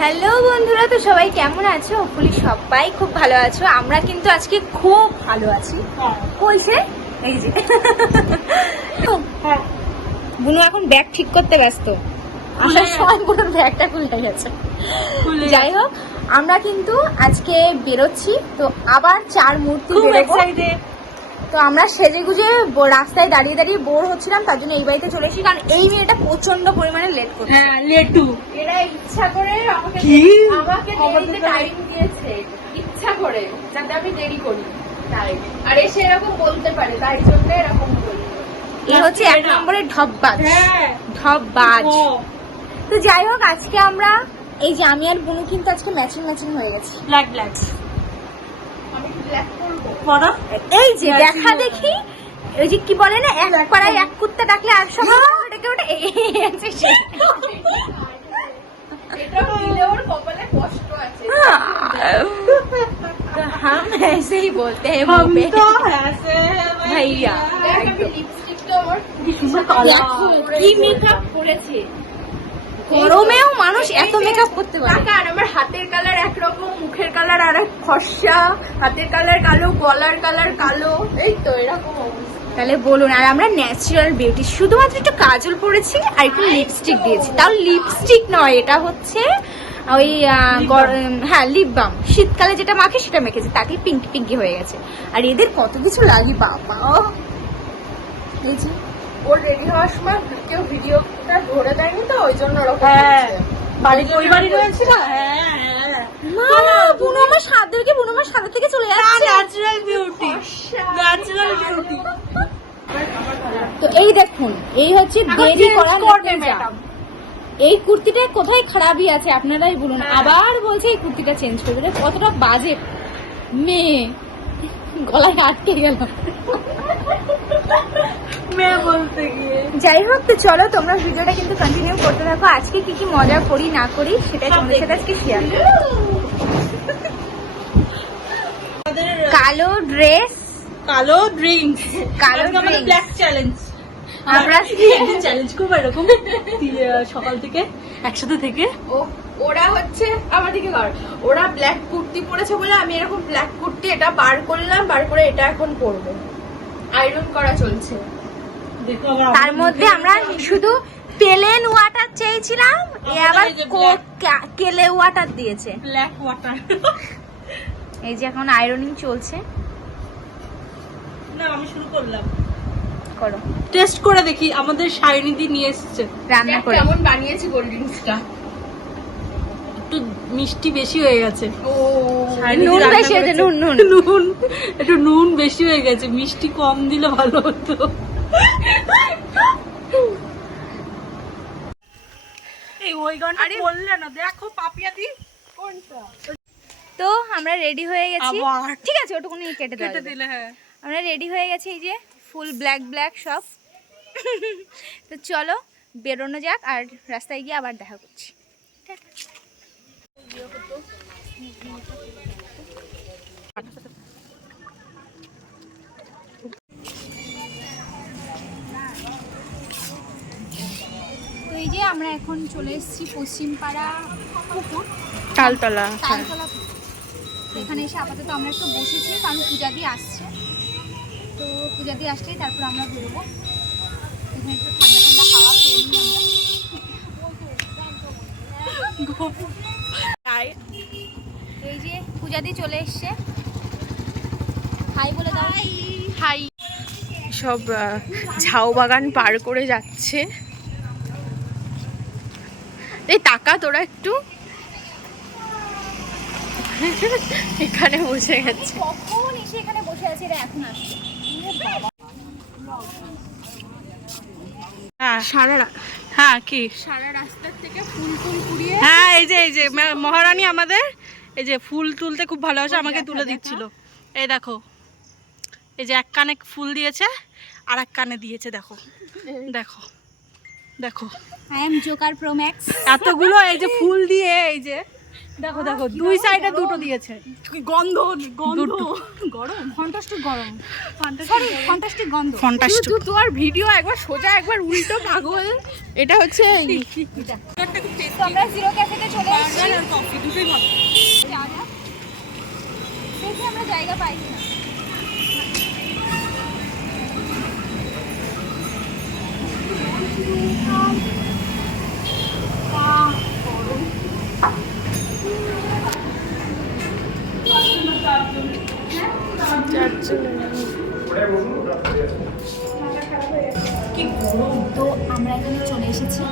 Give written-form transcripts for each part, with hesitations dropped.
Hello বন্ধুরা, তো সবাই কেমন আছো? হোপফুলি সবাই খুব ভালো আছো। আমরা কিন্তু আজকে খুব ভালো আছি। কইছে এই যে বুনু এখন ব্যাগ ঠিক করতে ব্যস্ত। আসার সময় বুনুর ব্যাগটা খুলে গেছে। যাই হোক, আমরা কিন্তু আজকে বেরোচ্ছি, তো আবার 4 মূর্তি বেরোবো। তো আমরা সেজে গুজে রাস্তায় দাঁড়িয়ে দাঁড়িয়ে বোর হচ্ছিলাম, তার জন্য এই বাড়িতে চলে এসেছি। কারণ এই মেয়েটা প্রচন্ড পরিমাণে লেট করছে। হ্যাঁ, লেটু এরা ইচ্ছা করে আমাকে দেরিতে টাইম দিয়েছে, ইচ্ছা করে, যাতে আমি দেরি করি। তাই আর এসে এরকম বলতে পারে, তাই জন্য এরকম বলি। এই হচ্ছে 1 নম্বরের ঢপবাজ। ঢপবাজ। তো যাই হোক, আজকে আমরা এই যে আমি আর বুনু কিন্তু আজকে ম্যাচিং হয়ে গেছি। ব্ল্যাক ব্ল্যাক আমি ব্ল্যাক করব। পড়া এই যে দেখা দেখি, ওই যে কি বলে না, এক পাড়ায় এক কুত্তা ডাকলে আর সবাই ডেকে ওঠে। এই আছে সে। এটা দিলে ওর কপালে কষ্ট আছে। हम ऐसे ही बोलते हैं मुंह पे। भैया কি মেকআপ করেছে। গরমেও মানুষ এত মেকআপ করতে পারে। কারণ আমার হাতের কালার একরকম, মুখের কালার আর এক ফর্সা, হাতের কালার কালো, গলার কালার কালো, এই তো এরকম অবস্থা। তাহলে বলুন, আর আমরা ন্যাচারাল বিউটি, শুধুমাত্র একটু কাজল পরেছি আর একটু লিপস্টিক দিয়েছি। তাও লিপস্টিক নয়, এটা হচ্ছে ওই হ্যাঁ লিপ বাম, শীতকালে যেটা মাখে সেটা মেখেছে, তাতেই পিঙ্কি হয়ে গেছে। আর এদের কত কিছু লাগে বাবা। এই যে ওর রেডি হওয়ার সময় কেউ ভিডিওটা ধরে দেয়নি, তো ওই জন্য ওরকম বাড়ি রয়েছে না। বুনু আমার সাথে থেকে চলে যাচ্ছে। Natural beauty. তো এই দেখুন, এই হচ্ছে দেরি করা ম্যাডাম। এই কুর্তিটা কোথায় খারাপই আছে আপনারাই বলুন। আবার বলছে এই কুর্তিটা চেঞ্জ করবে। কতটা বাজে মেয়ে, গলায় আটকে গেল মেয়ে বলতে গিয়ে। যাই হোক, তো চলো তোমরা ভিডিওটা কিন্তু কন্টিনিউ করতে থাকো। আজকে কি কি মজা করি না করি সেটাই তোমাদের সাথে আজকে শেয়ার করব। কালো ড্রেস, কালো ড্রিঙ্কস, কালো ব্ল্যাক চ্যালেঞ্জ। আমরা চ্যালেঞ্জ করব এরকম সকাল থেকে একসাথে থেকে। ওরা হচ্ছে আমার দিকে ঘর, ওরা ব্ল্যাক কুর্তি পরেছে বলে আমি এরকম ব্ল্যাক কুর্তি এটা বার করলাম, বার করে এটা এখন পরবো। আয়রন করা চলছে। তার মধ্যে আমরা শুধু প্লেন ওয়াটার চেয়েছিলাম, এ আবার কেলে ওয়াটার দিয়েছে, ব্ল্যাক ওয়াটার। এই যে এখন আয়রনিং চলছে। না, আমি শুরু করলাম। করো, টেস্ট করে দেখি। আমাদের শাইনিদি নিয়ে এসেছে রান্না করে কেমন বানিয়েছি কোল্ড ড্রিঙ্কসটা। একটু মিষ্টি বেশি হয়ে গেছে। নুন বেশি হয়েছে, নুন একটু নুন বেশি হয়ে গেছে, মিষ্টি কম দিলে ভালো হতো। এই ওই গানটা বললে না, দেখো পাপিয়া দি কোনটা। তো আমরা রেডি হয়ে গেছি। ঠিক আছে, ওটুকুনি কেটে দিলে। হ্যাঁ, আমরা রেডি হয়ে গেছি। এই যে ফুল ব্ল্যাক সব। তো চলো বেরোনো যাক, আর রাস্তায় গিয়ে আবার দেখা করছি। তো এই যে আমরা এখন চলে এসেছি পশ্চিমপাড়া পুকুর, তালতলা। এখানে এসে আপাতত আমরা একটু বসেছি, কারণ পূজা দিয়ে আসছে। তো পূজা দিয়ে আসলেই তারপর আমরা বেরোবো। এখানে একটু ঠান্ডা হাওয়া খেয়ে নিই আমরা। এই যে পূজা দিয়ে চলে এসছে। হাই বলে দাও। হাই। সব ঝাউ বাগান পার করে যাচ্ছে। এই টাকা তোরা একটু এখানে বসে গেছে। কখন এসে এখানে বসে আছে, এরা এখন আসছে। হ্যাঁ, কি সারা রাস্তা থেকে ফুল কুড়িয়ে। হ্যাঁ, এই যে মহারানী আমাদের এই যে ফুল তুলতে খুব ভালোবাসে, আমাকে তুলে দিচ্ছিল। এই দেখো, এই যে এক কানে ফুল দিয়েছে আর এক কানে দিয়েছে। দেখো দেখো দেখো, I am Joker pro max. এতগুলো এই যে ফুল দিয়ে, এই যে দেখো দেখো, দুই সাইডে দুটো দিয়েছে। গন্ধ গরম, ফ্যান্টাস্টিক গরম, ফ্যান্টাস্টিক গন্ধ। তো আর ভিডিও একবার সোজা একবার উল্টো পাগল। এটা হচ্ছে আমরা জিরো ক্যাফেতে চলে এসেছি। আর কফি দুটোই ভালো। আমরা জায়গা পাই না। তো আমরা এখানে চলে এসেছি,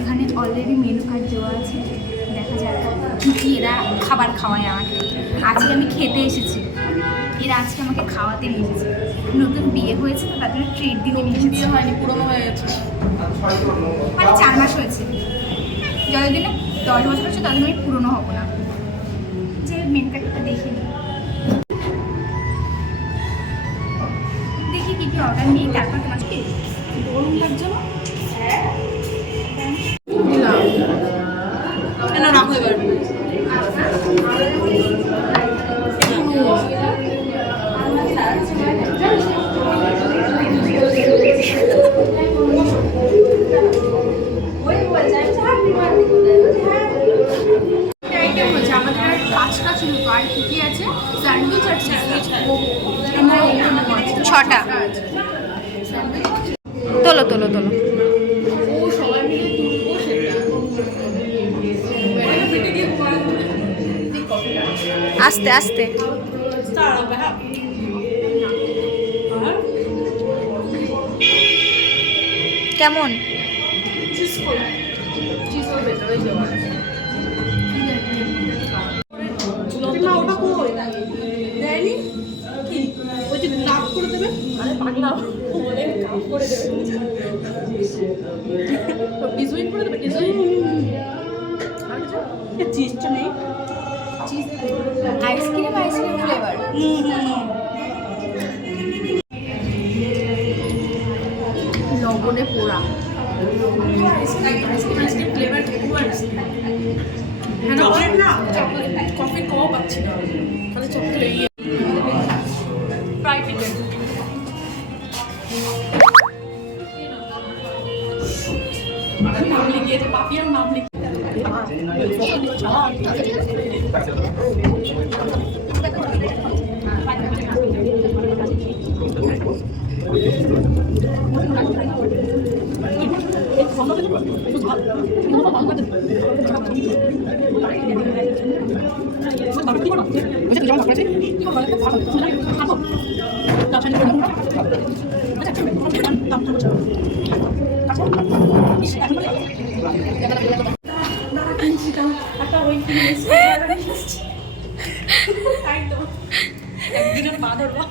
এখানে অলরেডি মেনু কার্ড দেওয়া আছে, দেখা যাক কী কী এরা খাবার খাওয়ায় আমাকে। আজকে আমি খেতে এসেছি, এরা আজকে আমাকে খাওয়াতে নিয়ে এসেছে। নতুন বিয়ে হয়েছে তো তাদের ট্রিট দিতে নিয়ে এসেছে। বিয়ে হয়নি, পুরনো হয়ে গেছে, মানে 4 মাস হয়েছে। যতদিন না 10 বছর হচ্ছে ততদিন আমি পুরনো হবো না। যে মেনু কার্ডটা দেখে নিই, দেখি কী কী অর্ডার নিই, তারপর তোমাকে গরম লাগছে না। না রাখো এবার। আমাদের আর 5টা ছিল, তো আর কি কি আছে? স্যান্ডউইচ আর স্যান্ডউইচ 6টা। তোলো তোলো তোলো। আস্তে আস্তে। কেমন? Ice cream ice cream flavour. লবণে পোড়া আইসক্রিম ফ্লেভার কফি কম পাচ্ছি না, তাহলে চকলেট ফ্রাই চিকেন। নাম লিখিয়েছে পাপিয়ার নাম লিখে। একদিনের পা ধরবো,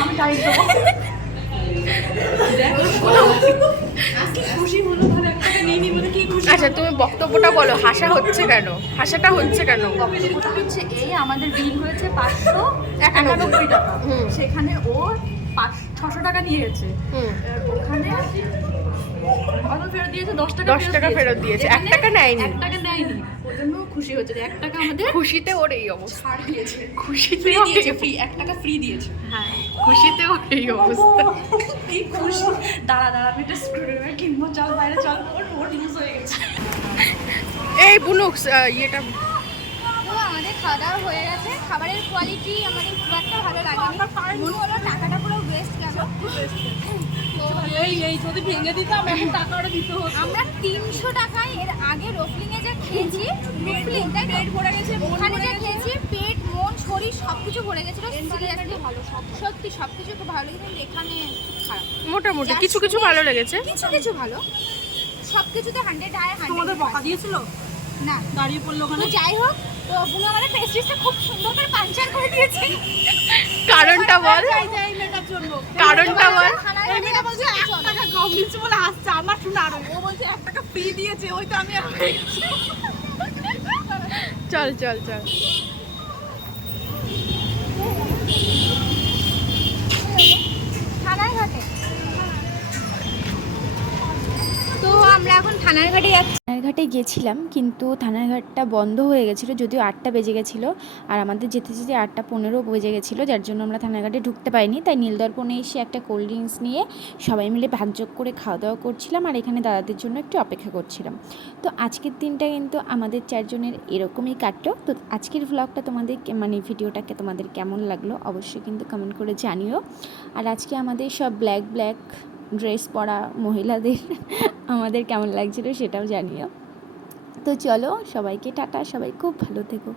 আমি টাইট দেবো। খুশি হলো ভালো, একটা নিয়ে নি বলে কি খুশি। আচ্ছা তুমি বক্তব্যটা বলো, হাসা হচ্ছে কেন? হাসাটা হচ্ছে কেন? বক্তব্যটা হচ্ছে এই, আমাদের বিল হয়েছে 591 টাকা, সেখানে ও 600 টাকা নিয়েছে, ওখানে কত ফেরত দিয়েছে? 10 টাকা ফেরত দিয়েছে, 1 টাকা নেয়নি। 1 টাকা নেয়নি, ওর জন্য খুশি হচ্ছে। 1 টাকা আমাদের খুশিতে ওর এই অবস্থা। ছাড় দিয়েছে, খুশিতে দিয়েছে, ফ্রি 1 টাকা ফ্রি দিয়েছে। হ্যাঁ, খুশিতে ওর এই অবস্থা। কি খুশি। দাঁড়া দাঁড়া, আমি একটা স্ক্রুড্রাইভার কিনবো, চল বাইরে চল। ওর ইউজ হয়ে গেছে। এই বুনুক ইয়েটা। তো আমাদের খাওয়া দাওয়া হয়ে গেছে, খাবারের কোয়ালিটি আমাদের খুব একটা ভালো লাগেনি, মনে হলো টাকাটা পুরো ওয়েস্ট গেল। এই যদি ভেঙে দিতাম এখন টাকা ওরা দিতে হতো। আমরা 300 টাকায় এর আগে রোফলিংয়ে যা খেয়েছি, রোফলিং তাই পেট ভরে গেছে, ওখানে যা খেয়েছি পেট মন শরীর সবকিছু ভরে গেছিল। সিরিয়াসলি ভালো, সত্যি সবকিছু খুব ভালো লেগেছে, কিন্তু এখানে খারাপ। মোটামুটি কিছু কিছু ভালো লেগেছে, কিছু কিছু ভালো, সবকিছুতে 100 আয় 100। তোমাদের বকা দিয়েছিল না, দাঁড়িয়ে পড়লো ওখানে। তো যাই হোক, তো বুনু আমাদের পেস্ট্রিজটা খুব সুন্দর করে পাঞ্চার করে দিয়েছে। কারণটা বল, কারণটা বল। এই মেয়েটা বলছে 1 টাকা কম দিচ্ছে বলে হাসছে, আমার শুনে আরো। ও বলছে 1 টাকা ফ্রি দিয়েছে, ওই তো আমি আর চল চল চল। থানায় ঘাটে তো আমরা এখন থানার ঘাটে যাচ্ছি। থানার ঘাটে গেছিলাম, কিন্তু থানার ঘাটটা বন্ধ হয়ে গেছিলো, যদিও 8টা বেজে গেছিলো, আর আমাদের যেতে যেতে 8:15 বেজে গেছিলো, যার জন্য আমরা থানার ঘাটে ঢুকতে পারিনি। তাই নীলদর্পণে এসে একটা কোল্ড ড্রিঙ্কস নিয়ে সবাই মিলে ভাগযোগ করে খাওয়া দাওয়া করছিলাম, আর এখানে দাদাদের জন্য একটু অপেক্ষা করছিলাম। তো আজকের দিনটা কিন্তু আমাদের 4 জনের এরকমই কাটলো। তো আজকের ভ্লগটা তোমাদের মানে ভিডিওটাকে তোমাদের কেমন লাগলো অবশ্যই কিন্তু কমেন্ট করে জানিও। আর আজকে আমাদের সব ব্ল্যাক ড্রেস পরা মহিলাদের আমাদের কেমন লাগছিল সেটাও জানিও। তো চলো, সবাইকে টাটা, সবাই খুব ভালো থেকো।